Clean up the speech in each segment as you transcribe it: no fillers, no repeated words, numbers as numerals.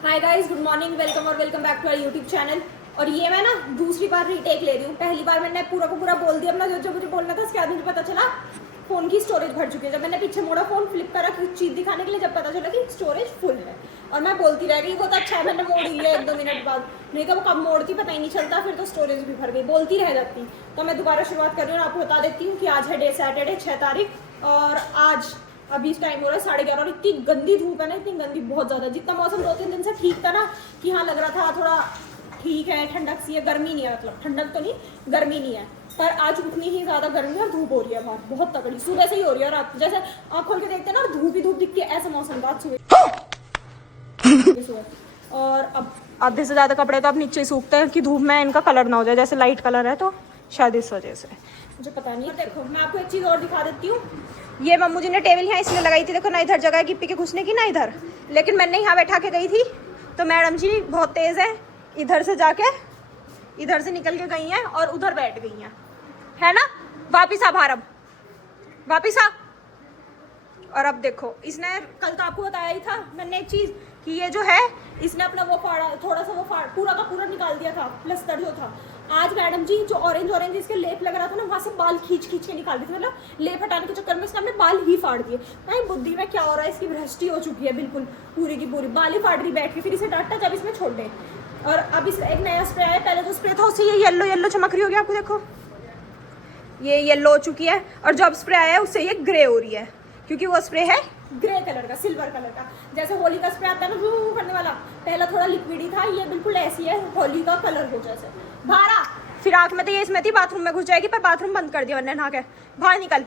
हाय guys, good morning, welcome और welcome back to our YouTube channel. और ये मैं ना दूसरी बार रीटेक ले रही हूँ। पहली बार मैंने पूरा को पूरा बोल दिया अपना जो मुझे बोलना था। उसके बाद मुझे पता चला फ़ोन की स्टोरेज भर चुकी है। जब मैंने पीछे मोड़ा फ़ोन फ्लिप करा कुछ चीज़ दिखाने के लिए, जब पता चला कि स्टोरेज फुल है और मैं बोलती रह गई। वो तो अच्छा है मैंने मोड़ लिया 1-2 मिनट बाद, नहीं तो वो कब मोड़ती पता ही नहीं चलता, फिर तो स्टोरेज भी भर गई, बोलती रह जाती। तो मैं दोबारा शुरुआत कर रही हूँ और आपको बता देती हूँ कि आज है डे सैटरडे 6 तारीख और आज अभी इस टाइम हो रहा है 11:30 और इतनी गंदी धूप है ना, इतनी गंदी, बहुत ज़्यादा। जितना मौसम 2-3 दिन से ठीक था ना कि हाँ लग रहा था थोड़ा ठीक है, ठंडक सी है, गर्मी नहीं है, मतलब ठंडक तो नहीं, गर्मी नहीं है, पर आज उतनी ही ज़्यादा गर्मी और धूप हो रही है बाहर, बहुत तगड़ी, सुबह से ही हो रही है। और रात जैसे आँख खोल के देखते हैं ना धूप ही धूप दिखती है, ऐसा मौसम था सुबह। और अब आधे से ज़्यादा कपड़े तो अब नीचे सूखते हैं कि धूप में इनका कलर ना हो जाए, जैसे लाइट कलर है तो शायद इस वजह से, मुझे पता नहीं। देखो मैं आपको एक चीज़ और दिखा देती हूँ। ये मम्मू जी ने टेबल यहाँ इसलिए लगाई थी, देखो ना इधर जगह है गिप्पी के घुसने की ना इधर, लेकिन मैंने यहाँ बैठा के गई थी तो मैडम जी बहुत तेज़ है, इधर से जाके इधर से निकल के गई हैं और उधर बैठ गई हैं, है ना। वापिस आ भारत, वापिस आ। और अब देखो इसने, कल तो आपको बताया ही था मैंने एक चीज़ कि ये जो है इसने अपना वो फाड़ा, थोड़ा सा वो पूरा का पूरा निकाल दिया था, प्लस्तर जो था। आज मैडम जी जो ऑरेंज इसके लेप लग रहा था ना, वहाँ से बाल खींच के निकाल दिए थे, मतलब लेप हटाने के चक्कर में इसने अपने बाल ही फाड़ दिए। नहीं बुद्धि में क्या हो रहा है, इसकी भ्रष्टि हो चुकी है बिल्कुल पूरी की पूरी, बाल ही फाड़ रही बैठ के, फिर इसे डांटा जब इसमें छोड़ दे। और अब इस एक नया स्प्रे आया, पहले जो स्प्रे था उससे ये येलो चमक रही होगी आपको, देखो ये येलो हो चुकी है, और जो अब स्प्रे आया है उससे ये ग्रे हो रही है, क्योंकि वो स्प्रे है ग्रे कलर का, सिल्वर कलर का, जैसे होली का स्प्रे आता है ना वो करने वाला, पहला थोड़ा लिक्विड ही था, ये बिल्कुल ऐसी है होली का कलर हो जैसे। बाहर फिर आँख में तो ये इसमें थी, बाथरूम में घुस जाएगी, पर बाथरूम बंद कर दिया वरना नहा के, बाहर निकल।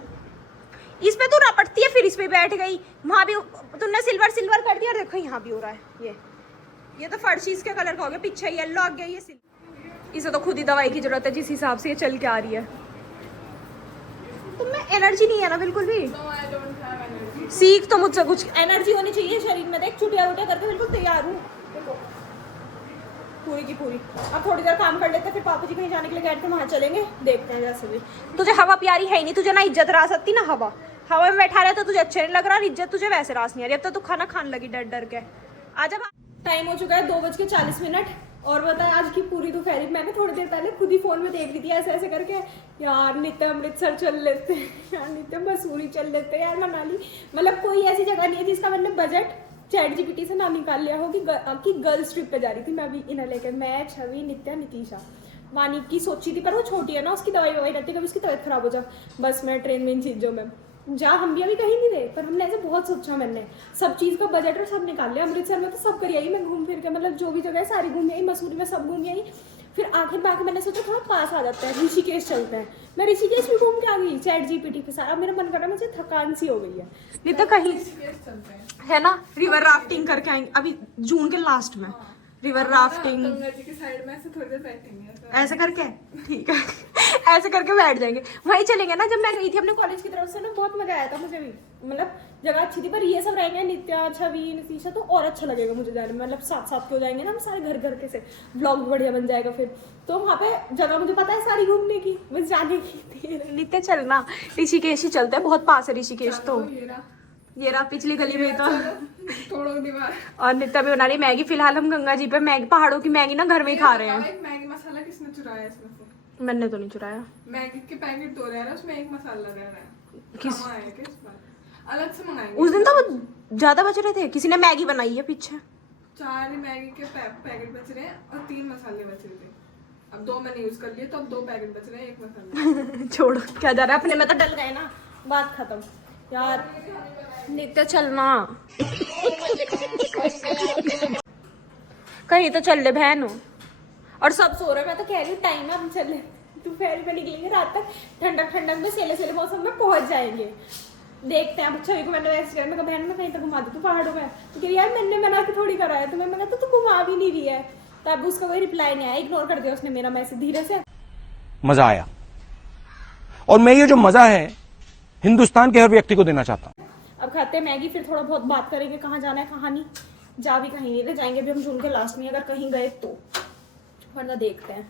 इस पे तो रपटती है, फिर इस पे बैठ गई, वहाँ भी तुमने सिल्वर कर दिया, और देखो यहाँ भी हो रहा है ये तो फर्शी इसके कलर का हो गया, पीछे येलो आ गया, ये सिल्वर। इसे तो खुद ही दवाई की जरूरत है जिस हिसाब से ये चल के आ रही है। तुम्हें एनर्जी नहीं है ना बिल्कुल भी। no, सीख तो मुझसे कुछ, एनर्जी होनी चाहिए शरीर में। देख चुटिया वुटिया करके बिल्कुल तैयार हूँ, देखो पूरी की पूरी। अब थोड़ी देर काम कर लेते हैं, फिर पापा जी कहीं जाने के लिए गए थे, वहाँ चलेंगे, देखते हैं जैसे भी। तुझे हवा प्यारी है ही नहीं, तुझे ना इज्जत रा सकती ना हवा में बैठा रहे तो तुझे अच्छे नहीं लग रहा, इज्जत तुझे वैसे रास नहीं आ रही। अब तो तू खाना खाने लगी डर के। आज टाइम हो चुका है 2:40 और बताए आज की पूरी दोपहरी मैंने थोड़ी देर पहले खुद ही फोन में देख ली थी ऐसे करके, यार नित्य अमृतसर चल लेते हैं, यार नित्य मसूरी चल लेते हैं, यार मनाली, मतलब कोई ऐसी जगह नहीं है जिसका मैंने बजट चैट जीपीटी से ना निकाल लिया हो कि गर्ल्स ट्रिप पे जा रही थी मैं अभी इन्हें लेकर, मैं, छवि, नित्या, नितीशा। वानी की सोची थी पर वो छोटी है ना, उसकी दवाई रहती है, कभी उसकी तबीयत खराब हो जाए, बस मैं ट्रेन में इन चीज़ों में जा, हम भी अभी कहीं नहीं गए, पर हमने ऐसे बहुत सोचा, मैंने सब चीज़ का बजट और सब निकाल लिया। अमृतसर में तो सब कर आई मैं घूम फिर के, मतलब जो भी जगह है सारी घूम आई, मसूरी में सब घूम आई। फिर आखिर में आके मैंने सोचा थोड़ा पास आ जाता है, ऋषिकेश चलते हैं। मैं ऋषिकेश भी घूम के आ गई चैट जीपीटी पे सारा, मेरा मन कर रहा है, मुझे थकान सी हो गई है, नहीं तो कहीं है ना रिवर राफ्टिंग करके आएंगे अभी जून के लास्ट में, रिवर राफ्टिंग के साइड में ऐसे थोड़ी देर बैठेंगे, ऐसे करके ठीक है ऐसे करके बैठ जाएंगे, वहीं चलेंगे ना। जब मैं गई थी अपने कॉलेज की तरफ से ना, बहुत मजा आया था मुझे भी, मतलब जगह अच्छी थी, पर ये सब रहेंगे नित्या, छवि, नितीशा, तो और अच्छा लगेगा मुझे जाने में, मतलब साथ के हो जाएंगे ना हम सारे घर के से, व्लॉग बढ़िया बन जाएगा फिर। तो वहाँ पे जगह मुझे पता है सारी घूमने की, बस जाने की। नित्य चलना ऋषिकेश ही चलते हैं, बहुत पास है ऋषिकेश, तो ये रहा पिछली गली में तो तोड़ो दीवार। और नित्या भी बना रही मैगी, फिलहाल हम गंगा जी पे मैगी, पहाड़ों की मैगी ना घर में ही खा रहे हैं। मैगी मसाला किसने चुराया इसमें से? मैंने तो नहीं चुराया, मैगी के पैकेट दो रहे हैं, उसमें एक मसाला रह रहा है, किस बार अलग से मंगाएंगे। उस दिन तो ज्यादा बच रहे थे, किसी ने मैगी बनाई है पीछे, 4 मैगी के पैकेट बच रहे हैं और 3 मसाले बच रहे थे, अब 2 मैंने यूज कर लिए तो अब 2 पैकेट बच रहे हैं, 1 मसाला छोड़ो क्या जा रहा है, अपने में तो डल गए ना, बात खत्म। यार नित्य चलना कहीं तो चल ले बहन, और सब सो रहे, मैं तो कह रही हूँ टाइम है, हम चले दोपहर में निकलेंगे, रात तक ठंडक में सेले मौसम में पहुंच जाएंगे। देखते हैं। छवि को मैंने मैसेज किया, मैं कहा बहन मैं कहीं तक घुमा दूँ, तू पहाड़ों में, तो कह रही यार मैंने मना के थोड़ी कराया तुम्हें, मैं तो तू घुमा भी नहीं रही है। तब उसका कोई रिप्लाई नहीं आया, इग्नोर कर दिया उसने मेरा मैसेज धीरे से। मजा आया, और मैं ये जो मजा है हिंदुस्तान के हर व्यक्ति को देना चाहता हूँ। अब खाते हैं मैगी, फिर थोड़ा बहुत बात करेंगे, कहाँ जाना है कहाँ नहीं, जा भी कहीं नहीं, जाएंगे भी हम जून के लास्ट में, अगर कहीं गए तो, वरना देखते हैं।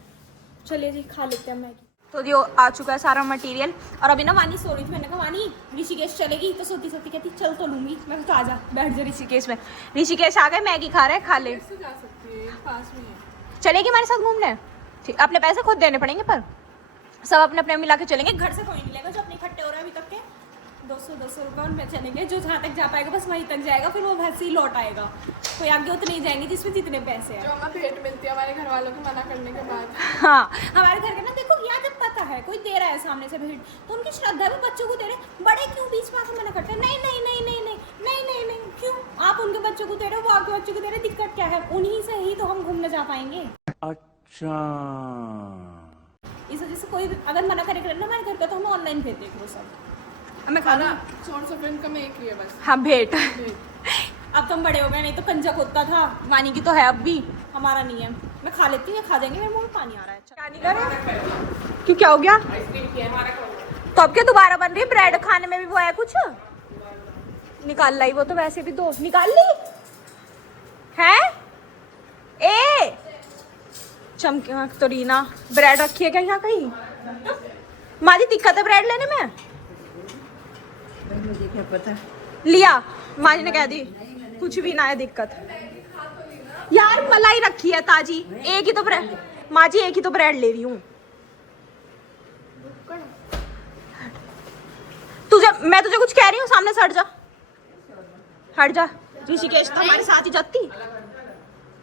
चलिए जी खा लेते हैं मैगी। तो जो आ चुका है सारा मटेरियल। और अभी ना वानी सो रही थी, मैंने कहा वानी ऋषिकेश चलेगी, तो सोती सोती कहती चल तो लूंगी। मैं तो आजा बैठ जा ऋषिकेश में। ऋषिकेश आ गए, मैगी खा रहे, खा ले। कैसे जा सकती है, पास में है। चलेगी हमारे साथ घूमने? ठीक, अपने पैसे खुद देने पड़ेंगे, पर सब अपने अपने मिला के चलेंगे। घर से कोई नहीं लेगा, जो अपने इकट्ठे हो रहे हैं अभी तक के 200 रुपये उनमें चलेंगे। जो जहाँ तक जा पाएगा बस वहीं तक जाएगा, फिर वो वैसे ही लौट आएगा। कोई आगे उतने ही जाएंगे जिसमें जितने पैसे हैं। जो हमें भेंट मिलती है हमारे घर वालों को मना करने के बाद। हाँ, हमारे घर के ना देखो, यहाँ जब पता है कोई दे रहा है सामने से भेंट, तो उनकी श्रद्धा है, वो बच्चों को दे रहे हैं। बड़े क्यों बीच में आकर मना करते हैं? नहीं नहीं नहीं नहीं नहीं नहीं नहीं नहीं, क्यों आप उनके बच्चों को दे रहे हो, वो आपके बच्चों को दे रहे हैं, दिक्कत क्या है? उन्हीं से ही तो हम घूमने जा पाएंगे। अच्छा, इस वजह से कोई अगर मना करेगा ना हमारे घर का, तो हमें ऑनलाइन भेज देंगे वो सब। हमें खाना सोर्स ऑफ इनकम एक ही है बस। हाँ, भेंट। अब तो हम बड़े हो गए, नहीं तो कंजक होता था। वानी की तो है, अब भी हमारा नहीं है। मैं खा लेती हूँ, खा जाएंगे, मेरे मुंह में पानी आ रहा है। क्या नहीं कर रहे? क्यों, क्या हो गया? तो अब क्या दोबारा बन रही है? ब्रेड खाने में भी वो है कुछ? निकाल लाई वो तो, वैसे भी दो निकाल ली है। ए चमके तो रीना, ब्रेड रखी है क्या यहाँ कहीं? मारी दिक्कत है ब्रेड लेने में? मुझे क्या पता। लिया, माजी ने कह दी कुछ भी ना है दिक्कत। यार मलाई रखी है ताजी, एक ही तो ब्रेड, माजी एक ही तो ब्रेड ले रही हूँ। मैं तुझे कुछ कह रही हूँ, सामने से हट जा, हट जा। ऋषिकेश तो हमारे साथ ही जाती।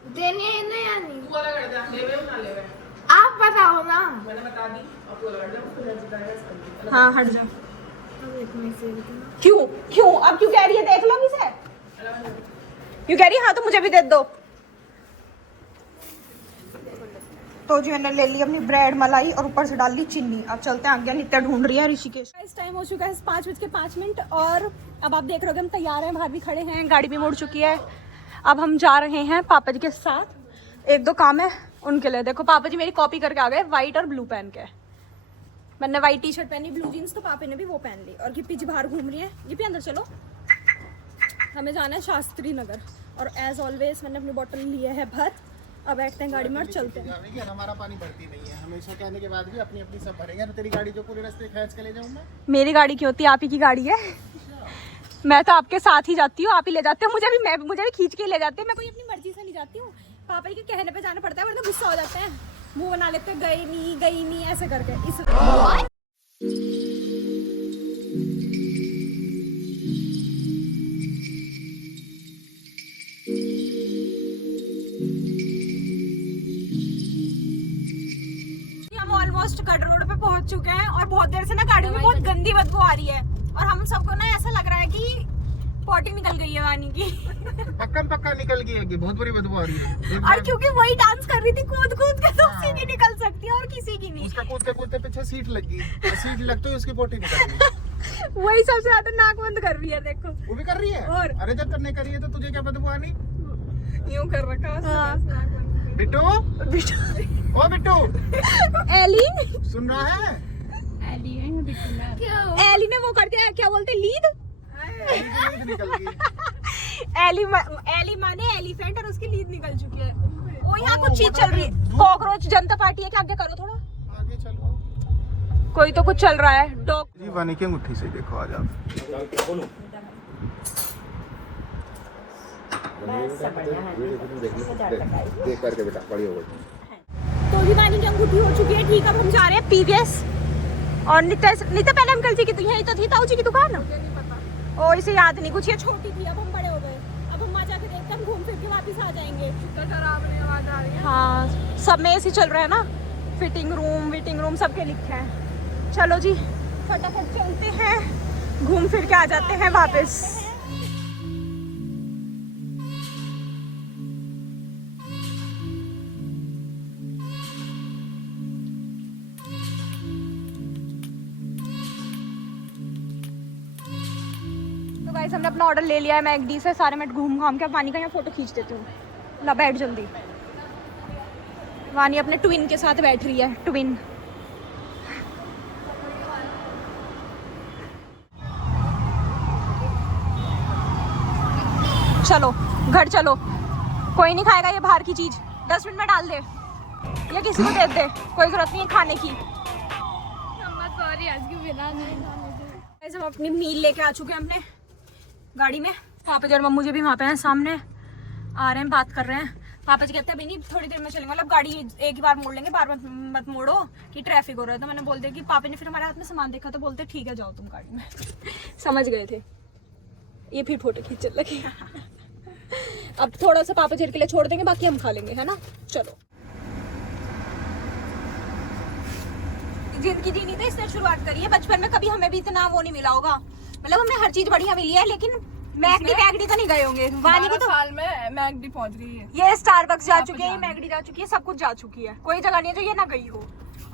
देनी है नहीं आनी, आप बताओ ना। हाँ, हट जा। क्यों क्यों अब क्यों कह रही है? देख लो अभी से क्यों कह रही है? हाँ तो मुझे भी दे दो। तो जी मैंने ले ली अपनी ब्रेड मलाई और ऊपर से डाल ली चीनी। अब चलते हैं आगे, नित्या ढूंढ रही है ऋषिकेश। इस टाइम हो चुका है 5:05 और अब आप देख रहे हो हम तैयार हैं, बाहर भी खड़े हैं, गाड़ी भी मुड़ चुकी है। अब हम जा रहे हैं पापा जी के साथ, एक दो काम है उनके लिए। देखो पापा जी मेरी कॉपी करके आ गए, व्हाइट और ब्लू पहन के। मैंने व्हाइट टी शर्ट पहनी, ब्लू जीन्स, तो पापा ने भी वो पहन ली। और गिप्पी जी बाहर घूम रही है। गिप्पी अंदर चलो, हमें जाना है शास्त्री नगर। और एज ऑलवेज मैंने अपनी बोतल ली है भर। अब बैठते हैं गाड़ी में और चलते हैं। हमारा पानी भरती नहीं है, हमेशा कहने के बाद भी अपनी अपनी सब भरेंगे। तो तेरी गाड़ी जो पूरे रास्ते खींच के ले जाऊँ मैं? मेरी गाड़ी क्यों होती है? आप ही की गाड़ी है। मैं तो आपके साथ ही जाती हूँ, आप ही ले जाते हो मुझे भी खींच के ले जाते हैं। मैं कोई अपनी मर्जी से नहीं जाती हूँ, पापा जी के कहने पे जाना पड़ता है, वरना गुस्सा हो जाते हैं, मुंह बना लेते हैं, गई नहीं ऐसे करके। इस ऑलमोस्ट कट रोड पे पहुंच चुके हैं और बहुत देर से ना गाड़ी में बहुत गंदी बदबू आ रही है। और हम सबको ना ऐसा लग रहा है कि पॉटी निकल गई है वानी की। पक्का निकल गई है, बहुत बुरी बदबू आ रही है। और क्योंकि वही डांस कर रही थी कूद के, तो उसी की निकल सकती है और किसी की नहीं। उसका कूदते पीछे सीट लग गई, सीट लगते ही उसकी पोटी निकल गई। वही सबसे ज्यादा नाक बंद कर रही है, देखो वो भी कर रही है। और अरे जब करने करी है तो तुझे क्या बदबू आनी? यूं कर रखा है उसने। बिट्टू, ओ बिट्टू, एली सुन रहा है? एली ने वो कर दिया, क्या बोलते लीड। नींद निकल गई। एली माने एलिफेंट और उसकी लीड निकल चुकी है। वो यहाँ कुछ चीज चल रही है, कॉकरोच जनता पार्टी है क्या? आगे करो थोड़ा, आगे चलो। कोई तो कुछ चल रहा है। डॉग जी वानी की अंगूठी से देखो, आज आप देख करके बेटा बड़ी हो गई। तो भी वानी की अंगूठी हो चुकी है। ठीक, अब हम जा रहे हैं पीवीएस। और नित्या पहले अंकल जी की तो यही तो थी ताऊ जी की दुकान। ओ इसे याद नहीं कुछ, ये छोटी थी, अब हम बड़े हो गए। अब हम वहाँ जाके देखते हैं, घूम फिर के वापस आ जाएंगे। इतना डरावनी आवाज आ रही है। हाँ, सब में ऐसे चल रहा है ना, फिटिंग रूम वेटिंग रूम सबके लिखे हैं। चलो जी फटाफट चलते हैं, घूम फिर के आ जाते हैं वापस। तो गाइस हमने अपना ऑर्डर ले लिया है मैकडी से। सारे मिनट घूम घाम के वानी का यहाँ फोटो खींच देती हूँ। ला बैठ जल्दी। वानी अपने ट्विन के साथ बैठ रही है, ट्विन। चलो घर चलो, कोई नहीं खाएगा ये बाहर की चीज, डस्टबिन में डाल दे या किसी को दे दे, कोई जरूरत नहीं है खाने की। आज के बिना नहीं हम अपनी मील लेके आ चुके हैं अपने गाड़ी में। पापा जी और मम्मू जी भी वहाँ पे हैं, सामने आ रहे हैं, बात कर रहे हैं। पापा जी कहते हैं अभी नहीं, थोड़ी देर में चलेंगे, मतलब गाड़ी एक ही बार मोड़ लेंगे, बार बार मत मोड़ो कि ट्रैफिक हो रहा है। तो मैंने बोल दिया कि पापा ने फिर हमारे हाथ में सामान देखा तो बोलते ठीक है जाओ तुम गाड़ी में। समझ गए थे। ये फिर फोटो खींचने लगे। अब थोड़ा सा पापा जी के लिए छोड़ देंगे, बाकी हम खा लेंगे, है ना। चलो, जिंदगी जीनी तो इसने शुरुआत करी है। बचपन में कभी हमें भी इतना वो नहीं मिला होगा, मतलब हमें हर चीज बढ़िया मिली है, लेकिन मैगडी तो नहीं गए होंगे। वानी भी तो साल में मैगडी पहुंच रही है, ये स्टारबक्स जा चुकी है, ये मैगडी जा चुकी है, सब कुछ जा चुकी है। कोई जगह नहीं है जो ये ना गई हो।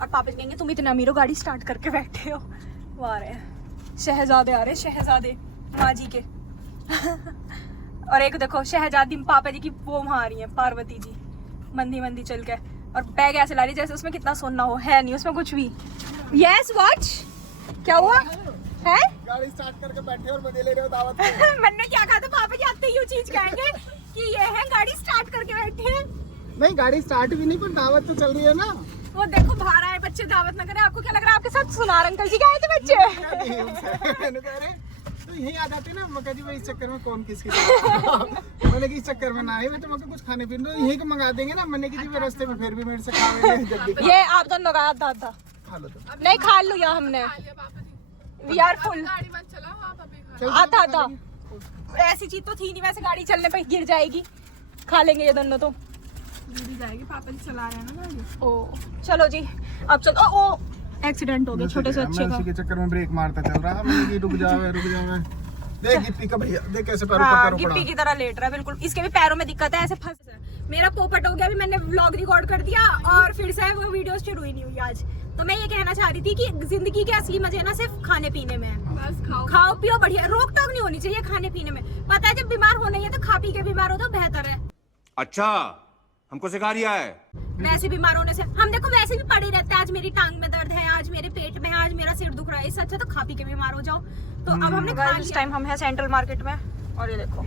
और पापा कहेंगे तुम इतने अमीर हो, गाड़ी स्टार्ट करके बैठे हो। वो आ रहे हैं शहजादे, आ रहे हैं शहजादे माँ जी के। और एक देखो शहजादी पापा जी की वो वहाँ आ रही है, पार्वती जी मंदी मंदी चल के, और बैग ऐसे ला रही जैसे उसमें कितना सोना हो। है नहीं उसमें कुछ भी। यस वॉच क्या हुआ है? गाड़ी स्टार्ट करके बैठे और मजे ले रहे हो दावत में। मैंने क्या कहा था, पापा जी आते ही ये चीज कहेंगे कि ये है गाड़ी स्टार्ट करके बैठे हैं। नहीं गाड़ी स्टार्ट भी नहीं, पर दावत तो चल रही है ना। वो देखो बाहर आए बच्चे, दावत ना करें। आपको क्या लग रहा है आपके साथ सुनार अंकल जी के आए थे बच्चे? मैंने कह रहे तो यही आ जाती ना, मैं कह जी भाई इस चक्कर में कौन किसकी मैंने कि इस चक्कर में ना आए, मैं तो मुझे कुछ खाने पीने तो यही को मंगा देंगे ना। मैंने कि जी रास्ते में फिर भी मेरे से खावे। ये आप तो लगाया था खा लो तो नहीं, खा लिया हमने। We are full. गाड़ी मत चलाओ आप अभी। आता था, ऐसी चीज तो थी नहीं, वैसे गाड़ी चलने पे गिर जाएगी। खा लेंगे ये दोनों तो। गिर जाएगी, पापा जी चला रहे हैं ना गाड़ी। ओ चलो जी, अब चलो। ओ एक्सीडेंट हो गया छोटे से अच्छे का। के चक्कर में ब्रेक मारता चल रहा। मैंने कि रुक जावे। देख गिप्पी का भैया, देख कैसे पैरों पर पैरों पड़ा। गिप्पी की तरह लेट रहा है बिल्कुल। इसके भी पैरों में दिक्कत है, ऐसे फंस। मेरा पोपट हो गया। अभी मैंने व्लॉग रिकॉर्ड कर दिया और फिर से वो वीडियो शुरू ही नहीं हुई आज। तो मैं ये कहना चाह रही थी कि जिंदगी के असली मजे ना सिर्फ खाने पीने में है। बस खाओ पियो बढ़िया, रोक टोक नहीं होनी चाहिए खाने पीने में। पता है जब बीमार होना ही है तो खा पी के बीमार हो तो बेहतर है। अच्छा, हमको सिखा रिया है। वैसे बीमार होने से हम देखो वैसे भी पड़े रहते हैं। आज मेरी टांग में दर्द है, आज मेरे पेट में है, आज मेरा सिर दुख रहा है। इससे अच्छा तो खा पी के बीमार हो जाओ। तो अब हमने खा लिया। इस टाइम हम है सेंट्रल मार्केट में, और ये देखो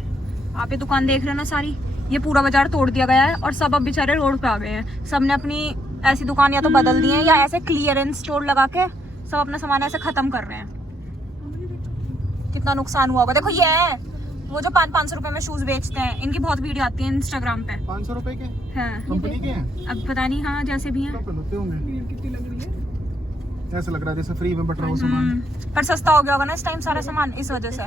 आप ये दुकान देख रहे हो ना सारी, ये पूरा बाजार तोड़ दिया गया है और सब अब बेचारे रोड पे आ गए हैं। सबने अपनी ऐसी दुकान या तो बदल दी है या ऐसे क्लियरेंस स्टोर लगा के सब अपना सामान ऐसे खत्म कर रहे हैं। कितना नुकसान हुआ होगा। देखो ये है वो जो 500 रुपए में शूज बेचते हैं, इनकी बहुत वीडियो आती है इंस्टाग्राम पे। 500 रुपए के हैं कंपनी के हैं। अब पता नहीं, हाँ जैसे भी हैं। कितनी लग रही है? ऐसा लग रहा है जैसे फ्री में बट रहा हो सामान। पर सस्ता हो गया होगा ना इस टाइम सारा सामान, इस वजह से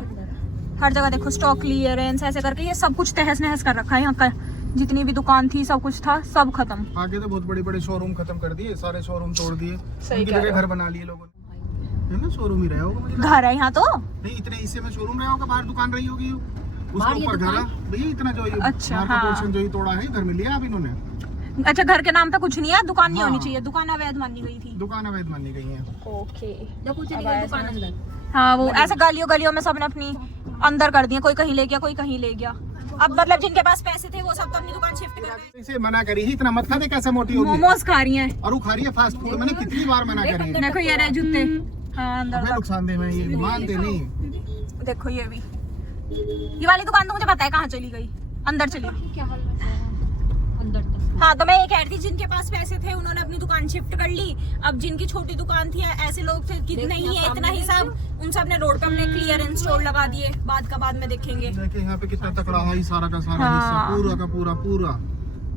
हर जगह देखो स्टॉक क्लियरेंस ऐसे करके ये सब कुछ तहस नहस कर रखा है। यहाँ का जितनी भी दुकान थी सब कुछ था, सब खत्म। आगे तो बहुत बड़े बड़े शोरूम खत्म कर दिए, सारे शोरूम तोड़ दिए। सही उनकी कह रहे जगह हो। घर बना लिए लोगों ने। है ना, शोरूम ही रहा होगा मुझे। घर है यहाँ तो। नहीं इतने हिस्से में शोरूम रहा होगा, बाहर दुकान रही होगी। उसके ऊपर घर है भैया, इतना जो ये अच्छा, बाहर का हाँ। पोर्शन जो ये तोड़ा है, घर में लिया अब इन्होंने। अच्छा घर के नाम पे कुछ नहीं है, दुकान नहीं हाँ। होनी चाहिए। दुकान अवैध मानी गई थी। दुकान अवैध मानी गई है। ओके दुकान अंदर। हाँ वो ऐसे गलियों गलियों में सबने अपनी अंदर कर दिया। कोई कहीं ले गया, कोई कहीं ले गया। अब मतलब जिनके पास पैसे थे वो सब तो अपनी दुकान शिफ्ट कर गए। इसे मना करी ही, इतना मत खा दे, कैसे मोटी होगी। मोमोज खा रही हैं और वो खा रही है फास्ट फूड। मैंने कितनी बार मना करी है। देखो ये रहे जूते। हाँ हमें अंदर नुकसानदेह में ये मानते नहीं। देखो ये भी। ये वाली दुकान तो मुझे पता है कहाँ चली गई, अंदर चली गई। क्या हाल है अंदर तक। हाँ तो मैं ये कह रही थी जिनके पास पैसे थे उन्होंने अपनी दुकान शिफ्ट कर ली। अब जिनकी छोटी दुकान थी, ऐसे लोग थे कि नहीं है इतना हिसाब, उन सब ने रोड पे अपने क्लियरेंस स्टोर लगा दिए। बाद में देखेंगे। देखिए यहाँ पे कितना तकड़ा है, सारा का सारा हाँ। हिस्सा पूरा का पूरा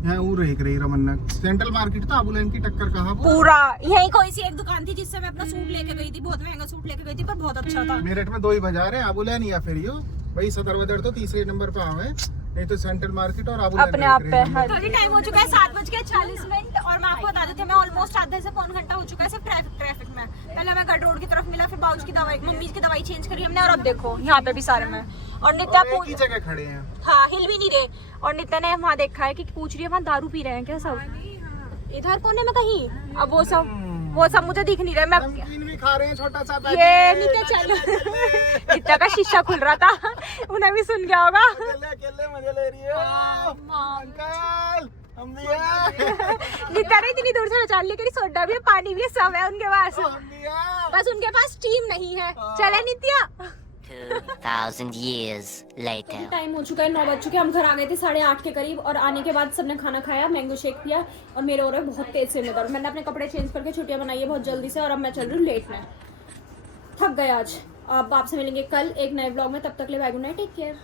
यहाँ वो रही रमन्ना। सेंट्रल मार्केट था, अबुलैन की टक्कर कहाँ पूरा यही कोई सी एक दुकान थी जिससे मैं अपना सूट लेके गई थी। बहुत महंगा सूट लेके गई थी पर बहुत अच्छा था। मेरठ में 2 ही बाजार है, अबुलैन या फिर यो भाई सदर वदर तो तीसरे नंबर पे आवे, नहीं तो सेंट्रल मार्केट और अबुलैन अपने आप पे है। तो टाइम हो चुका है 7:40 और मैं आपको बता देती हूँ मैं ऑलमोस्ट आधे से पौन घंटा हो चुका है सिर्फ ट्रैफिक में। पहले मैं गढ़ रोड की तरफ मिला, फिर बाउज की दवाई, मम्मी की दवाई चेंज करी हमने, और अब देखो यहाँ पे भी सारे में। और नित्या एक ही जगह खड़े हैं। हाँ हिल भी नहीं रहे। और नित्या ने वहाँ देखा है कि पूछ रही है वहाँ दारू पी रहे हैं क्या सब इधर कोने में कहीं। अब वो सब मुझे दिख नहीं रहा। मैं नमकीन भी खा रहे हैं, छोटा सा ये नित्या चलो नित्या का शीशा खुल रहा था, उन्हें भी सुन गया होगा। अकेले मजे ले रही है अंकल, हम भी हैं। नित्या ने इतनी दूर से बचा लिया कि सोडा भी है, पानी भी है, सब है उनके पास। हम भी हैं। बस उनके पास टीम नहीं है। चले नित्या। 2000 years later. टाइम हो चुका है, 9 बज चुके हैं। हम घर आ गए थे 8:30 के करीब, और आने के बाद सबने खाना खाया, मैंगो शेक पिया, और मेरे हो रहा है बहुत तेज से में दर्द। मैंने अपने कपड़े चेंज करके छुट्टियां बनाई है बहुत जल्दी से, और अब मैं चल रही हूँ लेटने। थक गए आज। अब आपसे मिलेंगे कल एक नए ब्लॉग में, तब तक ले bye, good night, take care.